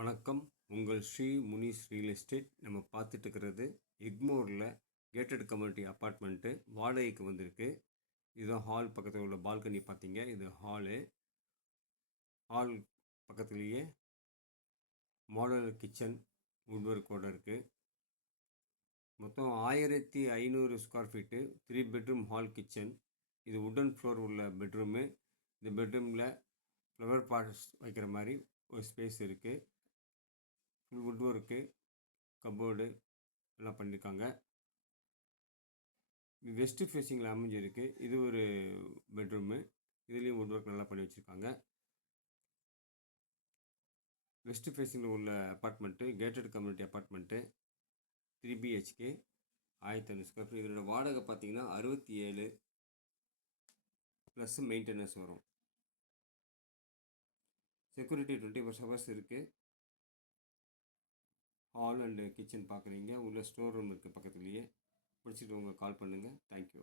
வணக்கம். உங்கள் Sri Munis real estate. நம்ம பார்த்துட்டு இருக்கிறது எக்மோரில் கேட்டட் கம்யூனிட்டி அப்பார்ட்மெண்ட்டு வாடகைக்கு வந்திருக்கு. இதுதான் ஹால். பக்கத்தில் உள்ள பால்கனி பார்த்தீங்க, இது ஹாலு. ஹால் பக்கத்துலேயே மாடல் கிச்சன் வுட் ஒர்க்கோடு இருக்குது. மொத்தம் 1500 square feet, 3 bedroom hall kitchen. இது வுட்டன் ஃப்ளோர் உள்ள பெட்ரூமு. இந்த பெட்ரூமில் ஃப்ளவர் பாட்ஸ் வைக்கிற மாதிரி ஒரு ஸ்பேஸ் இருக்குது. ஃபுல் வுட் ஒர்க்கு, கபோர்டு எல்லாம் பண்ணியிருக்காங்க. வெஸ்ட் ஃபேஸிங்கில் அமைஞ்சிருக்கு. இது ஒரு பெட்ரூமு. இதுலேயும் வுட் ஒர்க் நல்லா பண்ணி வச்சுருக்காங்க. வெஸ்ட் ஃபேஸிங்கில் உள்ள apartment gated community apartment 3 BHK 1500 square feet. இதோட வாடகை பார்த்தீங்கன்னா 67 ப்ளஸ் மெயின்டெனன்ஸ் வரும். செக்யூரிட்டி 24 ஹவர்ஸ் இருக்குது. ஹால் அண்டு கிச்சன் பார்க்குறீங்க. உள்ள ஸ்டோர் ரூம் இருக்குது பக்கத்துலேயே. பிடிச்சிட்டு கால் பண்ணுங்கள். தேங்க்யூ.